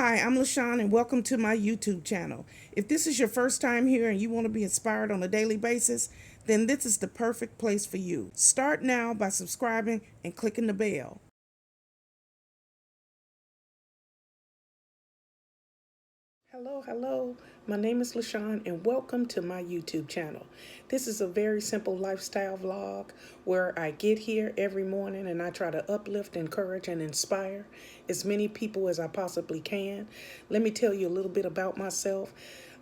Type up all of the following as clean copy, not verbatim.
Hi, I'm LaShawn and welcome to my YouTube channel. If this is your first time here and you want to be inspired on a daily basis, then this is the perfect place for you. Start now by subscribing and clicking the bell. Hello. My name is LaShawn and welcome to my YouTube channel. This is a very simple lifestyle vlog where I get here every morning and I try to uplift, encourage, and inspire as many people as I possibly can. Let me tell you a little bit about myself.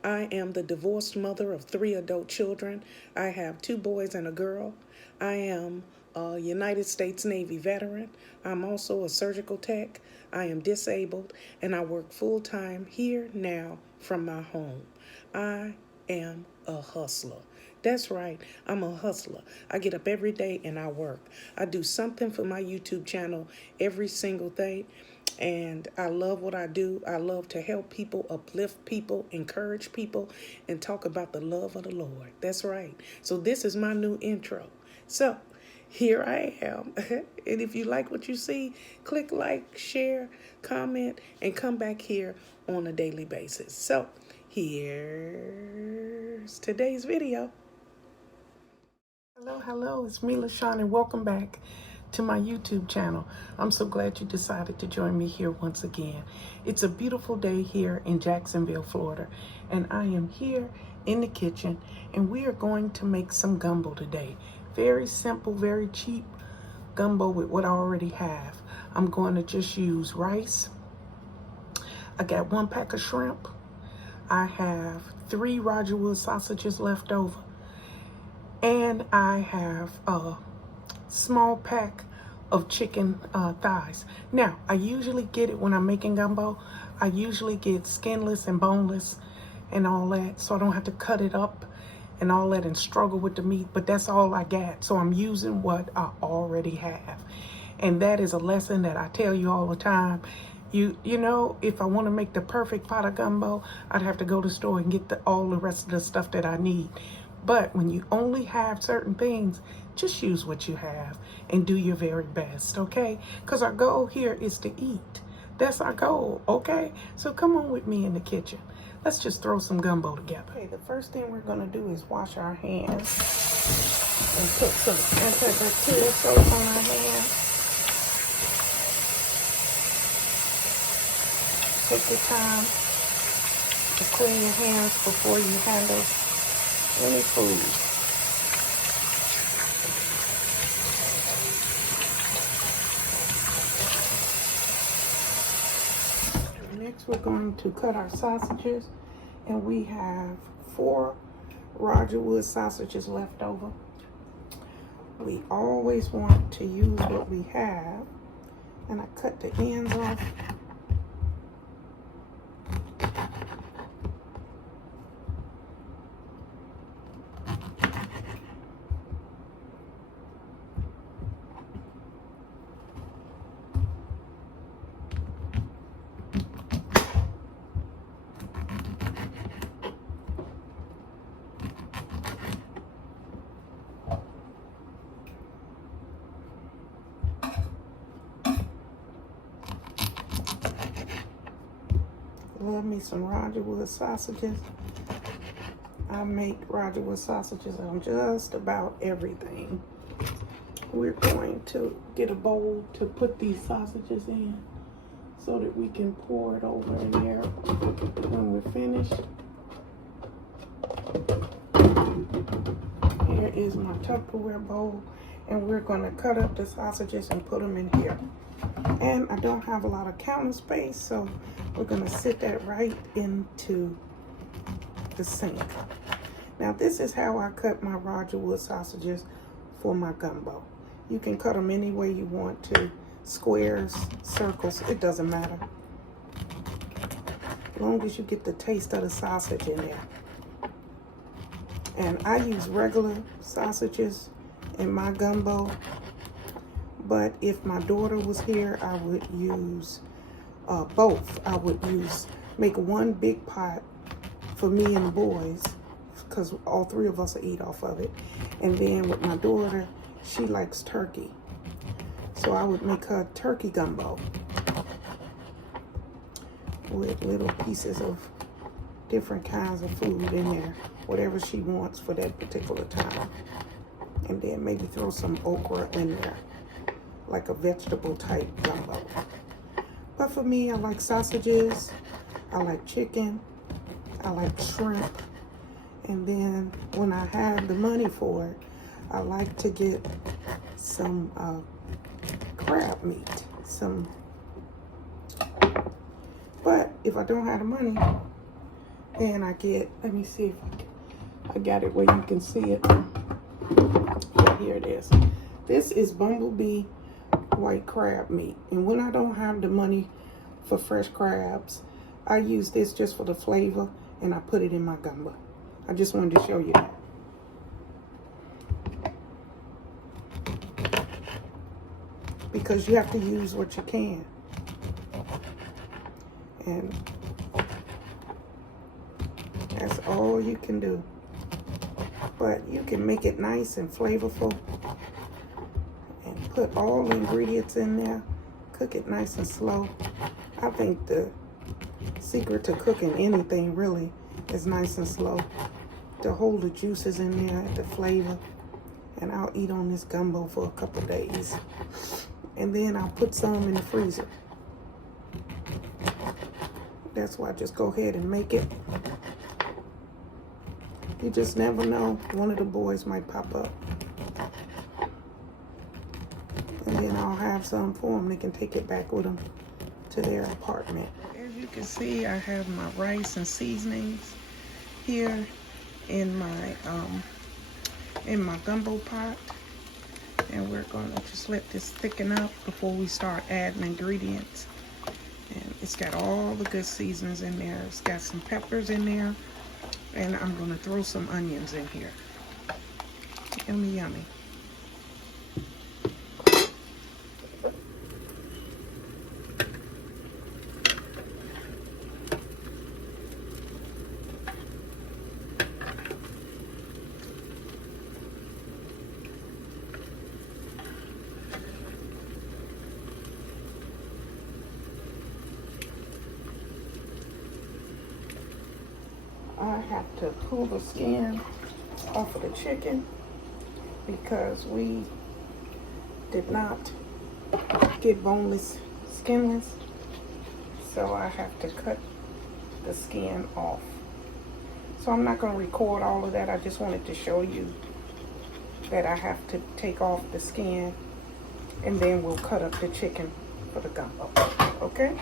I am the divorced mother of 3 adult children. I have 2 boys and a girl. I am a United States Navy veteran. I'm also a surgical tech. I am disabled and I work full-time here now from my home. I am a hustler. That's right, I'm a hustler. I get up every day and I work. I do something for my YouTube channel every single day. And I love what I do. I love to help people, uplift people, encourage people, and talk about the love of the Lord. That's right. So this is my new intro. So here I am. And if you like what you see, click like, share, comment, and come back here on a daily basis. So here's today's video. Hello, it's me, LaShawn, and welcome back to my YouTube channel. I'm so glad you decided to join me here once again. It's a beautiful day here in Jacksonville, Florida, and I am here in the kitchen, and we are going to make some gumbo today. Very simple, very cheap gumbo with what I already have. I'm going to just use rice. I got 1 pack of shrimp. I have 3 Roger Wood sausages left over. And I have a small pack of chicken thighs. Now, I usually get it when I'm making gumbo. I usually get skinless and boneless and all that, so I don't have to cut it up and all that and struggle with the meat, but that's all I got. So I'm using what I already have. And that is a lesson that I tell you all the time. You know, if I want to make the perfect pot of gumbo, I'd have to go to the store and get all the rest of the stuff that I need. But when you only have certain things, just use what you have and do your very best, okay? Because our goal here is to eat. That's our goal, okay? So come on with me in the kitchen. Let's just throw some gumbo together. Okay, the first thing we're gonna do is wash our hands and put some antibacterial soap on our hands. Take your time to clean your hands before you handle any food. Next, we're going to cut our sausages, and we have 4 Roger Wood sausages left over. We always want to use what we have, and I cut the ends off. Love me some Roger Wood sausages. I make Roger Wood sausages on just about everything. We're going to get a bowl to put these sausages in so that we can pour it over in there when we're finished. Here is my Tupperware bowl, and we're going to cut up the sausages and put them in here. And I don't have a lot of counter space, so we're going to sit that right into the sink. Now, this is how I cut my Roger Wood sausages for my gumbo. You can cut them any way you want to, squares, circles, it doesn't matter. As long as you get the taste of the sausage in there. And I use regular sausages in my gumbo. But if my daughter was here, I would use both. I would make 1 big pot for me and the boys, because all 3 of us will eat off of it. And then with my daughter, she likes turkey. So I would make her turkey gumbo. with little pieces of different kinds of food in there, whatever she wants for that particular time. And then maybe throw some okra in there, like a vegetable type gumbo. But for me, I like sausages, I like chicken, I like shrimp, and then when I have the money for it, I like to get some crab meat. But if I don't have the money, then I get, let me see if I got it where you can see it. Yeah, here it is. This is bumblebee white crab meat. And when I don't have the money for fresh crabs, I use this just for the flavor, and I put it in my gumbo. I just wanted to show you that. Because you have to use what you can. And that's all you can do. But you can make it nice and flavorful and put all the ingredients in there. Cook it nice and slow. I think the secret to cooking anything really is nice and slow. To hold the juices in there, the flavor. And I'll eat on this gumbo for a couple days. And then I'll put some in the freezer. That's why I just go ahead and make it. You just never know. One of the boys might pop up. And then I'll have some for them. They can take it back with them to their apartment. As you can see, I have my rice and seasonings here in my gumbo pot. And we're going to just let this thicken up before we start adding ingredients. And it's got all the good seasonings in there. It's got some peppers in there. And I'm going to throw some onions in here. Yummy, yummy. I have to pull the skin off of the chicken because we did not get boneless, skinless. So I have to cut the skin off. So I'm not going to record all of that. I just wanted to show you that I have to take off the skin, and then we'll cut up the chicken for the gumbo. Okay?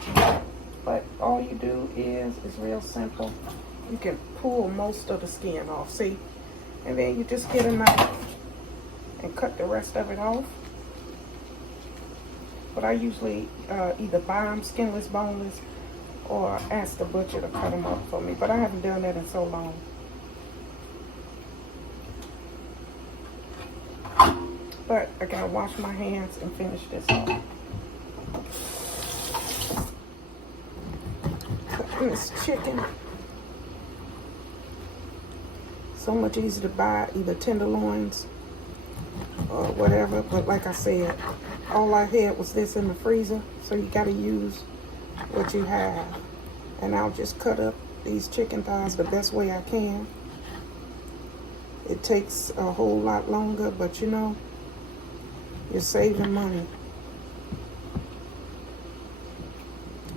But all you do is, it's real simple. You can pull most of the skin off, see? And then you just get a knife and cut the rest of it off. But I usually either buy them skinless, boneless, or ask the butcher to cut them up for me. But I haven't done that in so long. But I gotta wash my hands and finish this off. Cutting this chicken. So much easier to buy either tenderloins or whatever. But like I said, all I had was this in the freezer. So you gotta use what you have. And I'll just cut up these chicken thighs the best way I can. It takes a whole lot longer, but you know, you're saving money.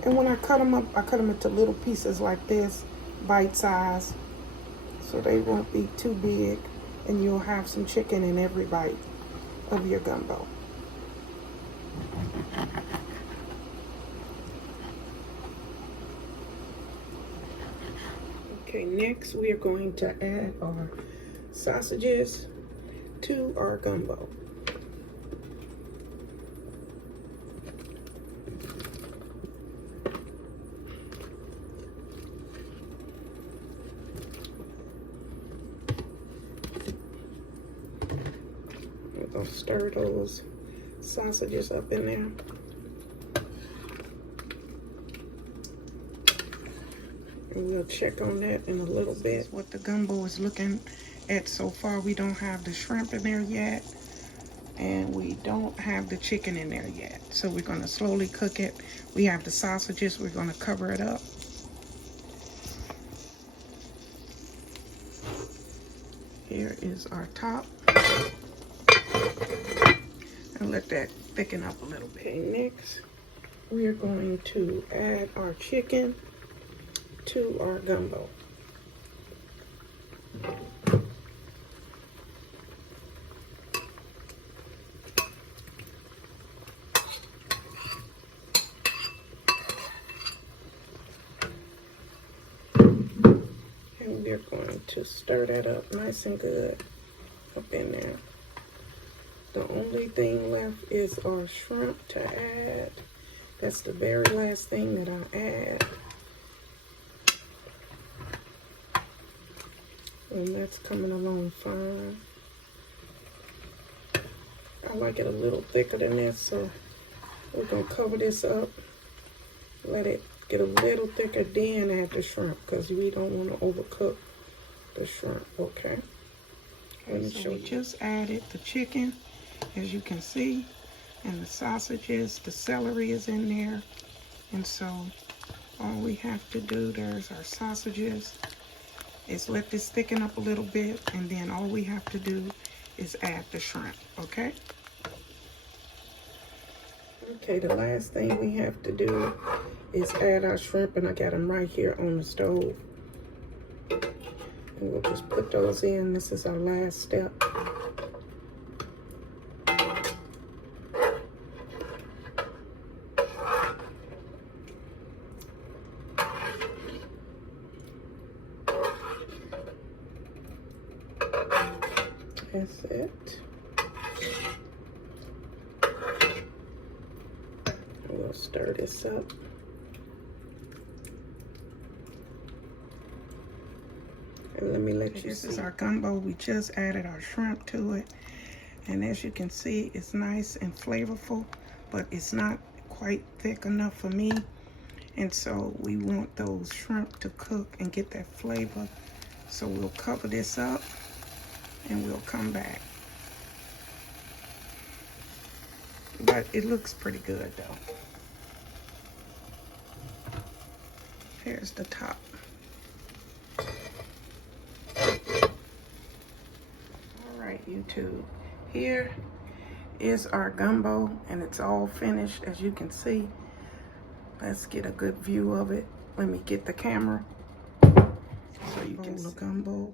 And when I cut them up, I cut them into little pieces like this, bite size, so they won't be too big, and you'll have some chicken in every bite of your gumbo. Okay, next we are going to add our sausages to our gumbo. I'll stir those sausages up in there. And we'll check on that in a little bit. What the gumbo is looking at so far. We don't have the shrimp in there yet, and we don't have the chicken in there yet. So we're going to slowly cook it. We have the sausages. We're going to cover it up, Here is our top. And let that thicken up a little bit. Next, we're going to add our chicken to our gumbo. And we're going to stir that up nice and good up in there. The only thing left is our shrimp to add. That's the very last thing that I add. And that's coming along fine. I like it a little thicker than this, so we're gonna cover this up. Let it get a little thicker, then add the shrimp, because we don't want to overcook the shrimp, okay? Let me show you. Just added the chicken, as you can see, and the sausages. The celery is in there, and so all we have to do, there's our sausages, is let this thicken up a little bit, and then all we have to do is add the shrimp, okay? Okay, the last thing we have to do is add our shrimp, and I got them right here on the stove. And we'll just put those in. This is our last step. That's it. We'll stir this up. And let me let you see. This is our gumbo. We just added our shrimp to it. And as you can see, it's nice and flavorful, but it's not quite thick enough for me. And so we want those shrimp to cook and get that flavor. So we'll cover this up and we'll come back. But it looks pretty good though. Here's the top. Alright, YouTube. Here is our gumbo, and it's all finished, as you can see. Let's get a good view of it. Let me get the camera so you can see the gumbo,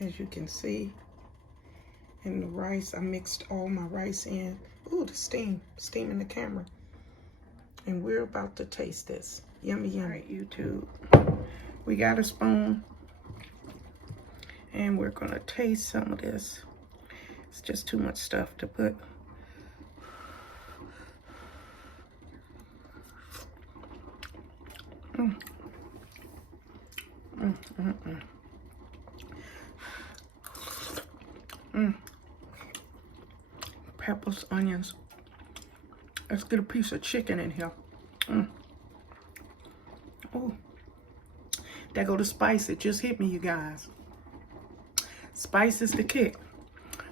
as you can see. And the rice, I mixed all my rice in. Ooh, the steam in the camera. And we're about to taste this. Yummy, yummy. All right, YouTube. We got a spoon, and we're gonna taste some of this. It's just too much stuff to put. Peppers, onions. Let's get a piece of chicken in here. Oh, there go the spice. It just hit me, you guys. Spice is the kick.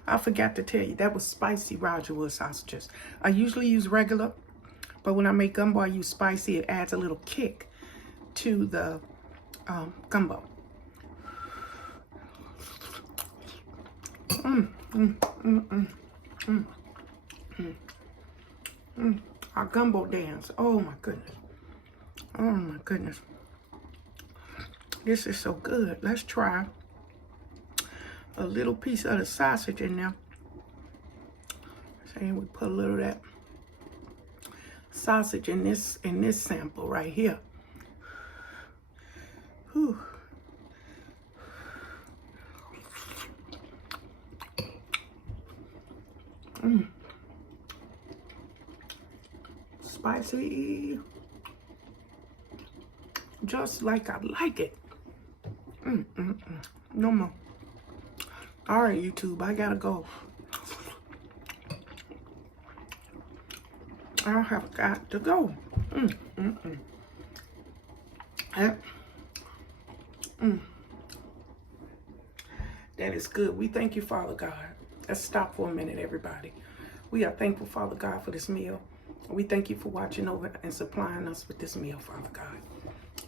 I forgot to tell you, that was spicy Roger Wood sausages. I usually use regular, but when I make gumbo, I use spicy. It adds a little kick to the gumbo. Our gumbo dance. Oh my goodness. Oh my goodness. This is so good. Let's try a little piece of the sausage in there. Say we put a little of that sausage in this sample right here. Whew. Spicy, just like I like it. No more. All right, YouTube, I gotta go. I have got to go. That is good. We thank you, Father God. Let's stop for a minute, everybody. We are thankful, Father God, for this meal. We thank you for watching over and supplying us with this meal, Father God.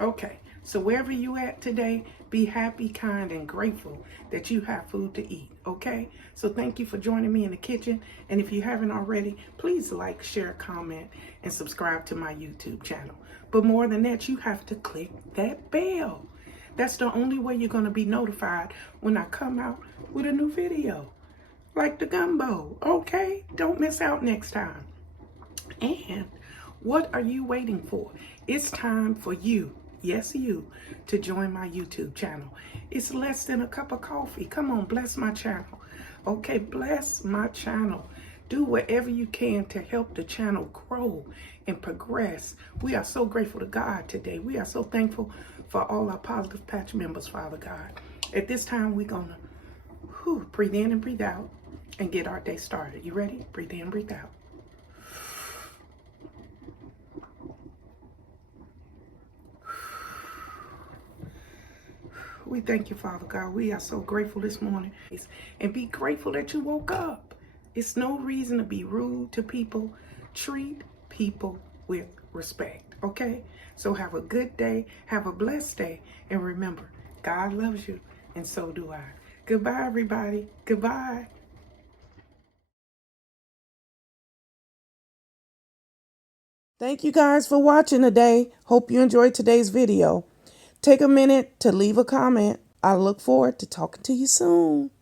Okay, So wherever you at today, be happy, kind, and grateful that you have food to eat, okay? So thank you for joining me in the kitchen. And if you haven't already, please like, share, comment, and subscribe to my YouTube channel. But more than that, you have to click that bell. That's the only way you're going to be notified when I come out with a new video. Like the gumbo, okay? Don't miss out next time. And what are you waiting for? It's time for you, yes, you, to join my YouTube channel. It's less than a cup of coffee. Come on, bless my channel. Okay, bless my channel. Do whatever you can to help the channel grow and progress. We are so grateful to God today. We are so thankful for all our Positive Patch members, Father God. At this time, we're going to breathe in and breathe out and get our day started. You ready? Breathe in, breathe out. We thank you, Father God. We are so grateful this morning. And be grateful that you woke up. It's no reason to be rude to people. Treat people with respect, okay? So have a good day. Have a blessed day. And remember, God loves you, and so do I. Goodbye, everybody. Goodbye. Thank you guys for watching today. Hope you enjoyed today's video. Take a minute to leave a comment. I look forward to talking to you soon.